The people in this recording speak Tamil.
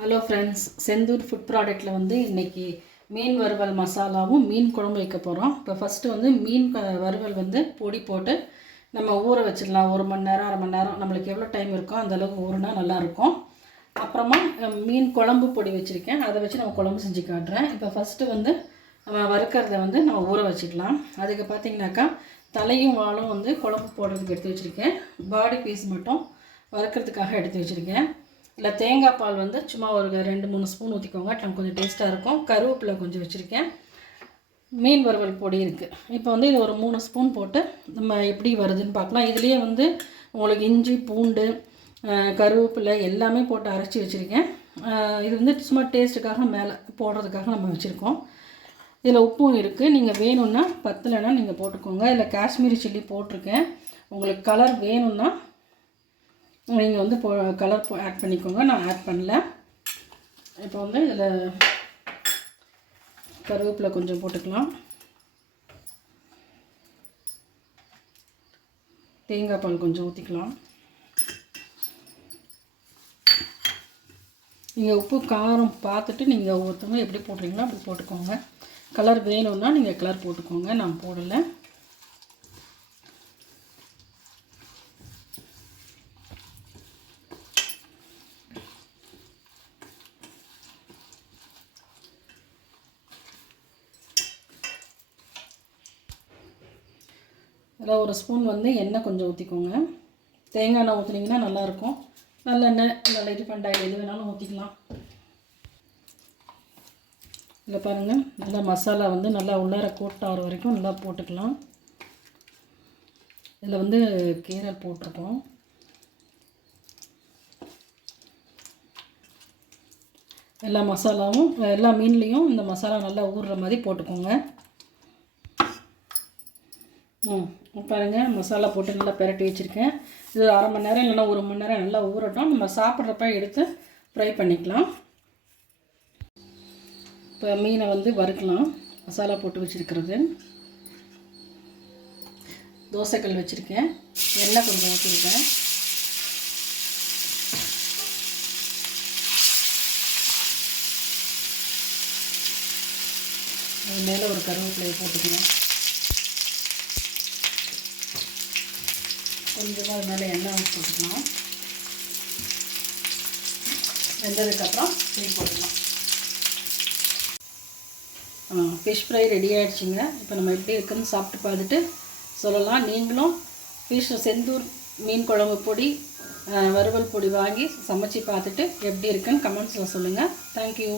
ஹலோ ஃப்ரெண்ட்ஸ், செந்தூர் ஃபுட் ப்ராடக்ட்டில் வந்து இன்றைக்கி மீன் வறுவல் மசாலாவும் மீன் குழம்பு வைக்க போகிறோம். இப்போ ஃபஸ்ட்டு வந்து மீன் வறுவல் வந்து பொடி போட்டு நம்ம ஊற வச்சிடலாம். 1 மணி நேரம், அரை மணி நேரம், நம்மளுக்கு எவ்வளோ டைம் இருக்கோ அந்தளவுக்கு ஊறினா நல்லாயிருக்கும். அப்புறமா மீன் குழம்பு பொடி வச்சுருக்கேன், அதை வச்சு நம்ம குழம்பு செஞ்சு காட்டுறேன். இப்போ ஃபஸ்ட்டு வந்து நம்ம வறுக்கிறத வந்து நம்ம ஊற வச்சுக்கலாம். அதுக்கு பார்த்திங்கனாக்கா தலையும் வாலும் வந்து குழம்பு போடுறதுக்கு எடுத்து வச்சுருக்கேன். பாடி பீஸ் மட்டும் வறுக்கிறதுக்காக எடுத்து வச்சுருக்கேன். இல்லை தேங்காய் பால் வந்து சும்மா ஒரு 2-3 ஸ்பூன் ஊற்றிக்கோங்க, கொஞ்சம் டேஸ்ட்டாக இருக்கும். கருவேப்பிலை கொஞ்சம் வச்சுருக்கேன். மீன் வறுவல் பொடி இருக்குது. இப்போ வந்து இது ஒரு 3 ஸ்பூன் போட்டு நம்ம எப்படி வருதுன்னு பார்க்கலாம். இதுலேயே வந்து உங்களுக்கு இஞ்சி, பூண்டு, கருவேப்பிலை எல்லாமே போட்டு அரைச்சி வச்சுருக்கேன். இது வந்து சும்மா டேஸ்ட்டுக்காக மேலே போடுறதுக்காக நம்ம வச்சுருக்கோம். இதில் உப்பும் இருக்குது. நீங்கள் வேணும்னா பத்தலைன்னா நீங்கள் போட்டுக்கோங்க. இல்லை காஷ்மீரி சில்லி போட்டிருக்கேன். உங்களுக்கு கலர் வேணும்னா நீங்கள் வந்து கலர் ஆட் பண்ணிக்கோங்க. நான் ஆட் பண்ணல. இப்போ வந்து இதில் கருவேப்பிலை கொஞ்சம் போட்டுக்கலாம். தேங்காய் பால் கொஞ்சம் ஊற்றிக்கலாம். நீங்கள் உப்பு காரம் பார்த்துட்டு நீங்கள் ஒவ்வொருத்தவங்க எப்படி போடுறீங்களோ அப்படி போட்டுக்கோங்க. கலர் வேணும்னா நீங்கள் கலர் போட்டுக்கோங்க. நான் போடலை. அதில் ஒரு ஸ்பூன் வந்து எண்ணெய் கொஞ்சம் ஊற்றிக்கோங்க. தேங்காய் எண்ணெய் ஊற்றுனீங்கன்னா நல்லாயிருக்கும். நல்லெண்ணெய், நல்ல ரீஃபைண்ட் ஆயில் எது வேணாலும் ஊற்றிக்கலாம். இதில் பாருங்கள், நல்லா மசாலா வந்து நல்லா உள்ளார கூட்டாகிற வரைக்கும் நல்லா போட்டுக்கலாம். இதில் வந்து கேரட் போட்டிருக்கோம். எல்லா மசாலாவும் எல்லா மீன்லேயும் இந்த மசாலா நல்லா ஊறுற மாதிரி போட்டுக்கோங்க. பாருங்கள், மசாலா போட்டு நல்லா பிரட்டி வச்சுருக்கேன். இது அரை மணி நேரம் இல்லைன்னா 1 மணி நேரம் நல்லா ஊறட்டும். நம்ம சாப்பிட்றப்ப எடுத்து ஃப்ரை பண்ணிக்கலாம். இப்போ மீனை வந்து வறுக்கலாம். மசாலா போட்டு வச்சுருக்கிறது. தோசைக்கல் வச்சுருக்கேன். எண்ணெய் கொஞ்சம் ஊற்றிருக்கேன். அது மேலே ஒரு கருவேப்பிலையை போட்டுக்கணும். கொஞ்சமாக அது மேலே எண்ணெய் போட்டுக்கலாம். வெந்ததுக்கப்புறம் மீன் போட்டுக்கலாம். ஃபிஷ் ஃப்ரை ரெடி ஆகிடுச்சிங்க. இப்போ நம்ம எப்படி இருக்குன்னு சாப்பிட்டு பார்த்துட்டு சொல்லலாம். நீங்களும் செந்தூர் மீன் குழம்பு பொடி, வறுவல் பொடி வாங்கி சமைச்சி பார்த்துட்டு எப்படி இருக்குன்னு கமெண்ட்ஸில் சொல்லுங்கள். தேங்க்யூ.